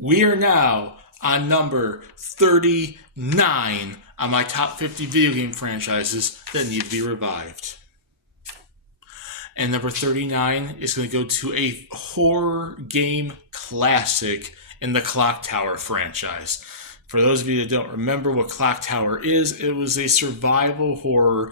We are now on number 39 on my top 50 video game franchises that need to be revived. And number 39 is going to go to a horror game classic in the Clock Tower franchise. For those of you that don't remember what Clock Tower is, it was a survival horror,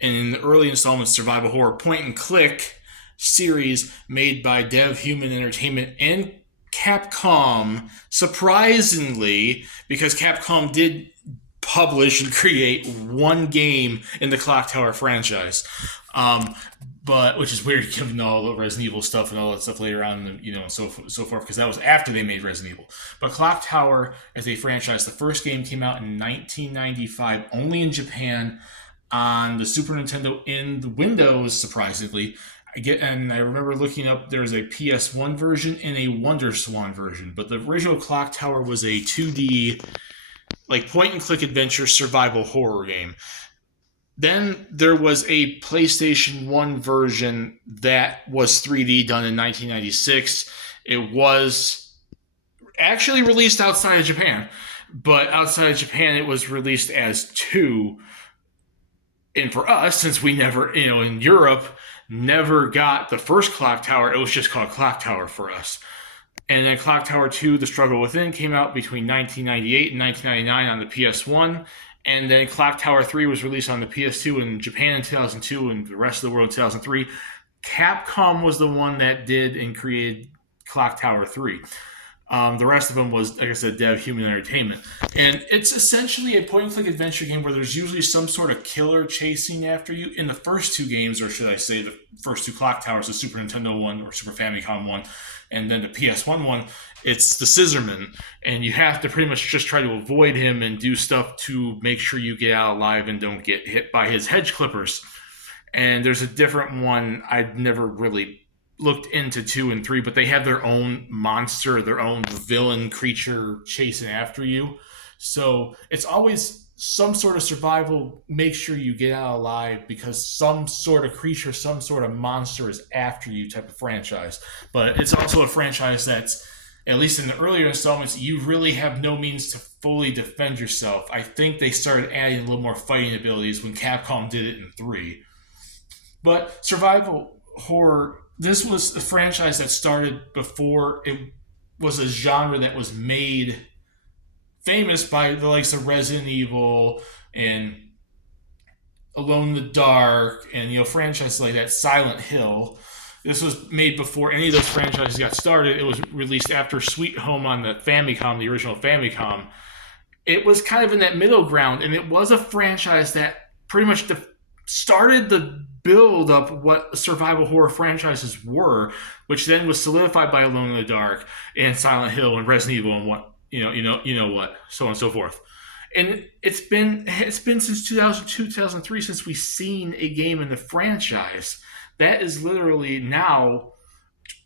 and in the early installments, survival horror point and click series made by Dev Human Entertainment and Capcom, surprisingly, because Capcom did publish and create one game in the Clock Tower franchise. But which is weird given all the Resident Evil stuff and all that stuff later on, and so forth, because that was after they made Resident Evil. But Clock Tower as a franchise, the first game came out in 1995, only in Japan, on the Super Nintendo in the Windows, surprisingly. I remember looking up, there's a PS1 version and a Wonder Swan version, but the original Clock Tower was a 2D, like point and click adventure survival horror game. Then there was a PlayStation 1 version that was 3D, done in 1996. It was actually released outside of Japan, but outside of Japan it was released as 2. And for us, since we never, in Europe, never got the first Clock Tower, it was just called Clock Tower for us. And then Clock Tower 2, The Struggle Within, came out between 1998 and 1999 on the PS1. And then Clock Tower 3 was released on the PS2 in Japan in 2002 and the rest of the world in 2003. Capcom was the one that did and created Clock Tower 3. The rest of them was, like I said, Dev Human Entertainment. And it's essentially a point-and-click adventure game where there's usually some sort of killer chasing after you. In the first two games, or should I say the first two Clock Towers, the Super Nintendo one or Super Famicom one, and then the PS1 one, it's the Scissorman. And you have to pretty much just try to avoid him and do stuff to make sure you get out alive and don't get hit by his hedge clippers. And there's a different one I've never really looked into 2 and 3, but they have their own monster, their own villain creature chasing after you. So it's always some sort of survival, make sure you get out alive because some sort of creature, some sort of monster is after you type of franchise. But it's also a franchise that's, at least in the earlier installments, you really have no means to fully defend yourself. I think they started adding a little more fighting abilities when Capcom did it in 3. But survival horror, this was a franchise that started before it was a genre that was made famous by the likes of Resident Evil and Alone in the Dark and franchises like that, Silent Hill. This was made before any of those franchises got started. It was released after Sweet Home on the Famicom, the original Famicom. It was kind of in that middle ground, and it was a franchise that pretty much started the build up what survival horror franchises were, which then was solidified by Alone in the Dark and Silent Hill and Resident Evil and what what, so on and so forth. And it's been since 2002, 2003 since we've seen a game in the franchise. That is literally now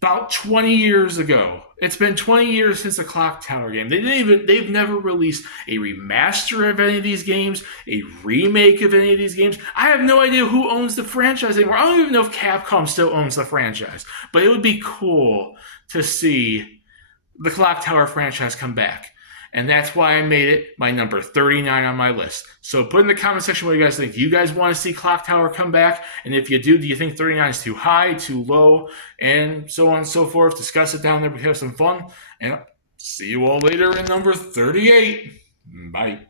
about 20 years ago. It's been 20 years since the Clock Tower game. They've never released a remaster of any of these games, a remake of any of these games. I have no idea who owns the franchise anymore. I don't even know if Capcom still owns the franchise. But it would be cool to see the Clock Tower franchise come back. And that's why I made it my number 39 on my list. So put in the comment section what you guys think. Do you guys want to see Clock Tower come back? And if you do you think 39 is too high, too low, and so on and so forth? Discuss it down there. We have some fun. And see you all later in number 38. Bye.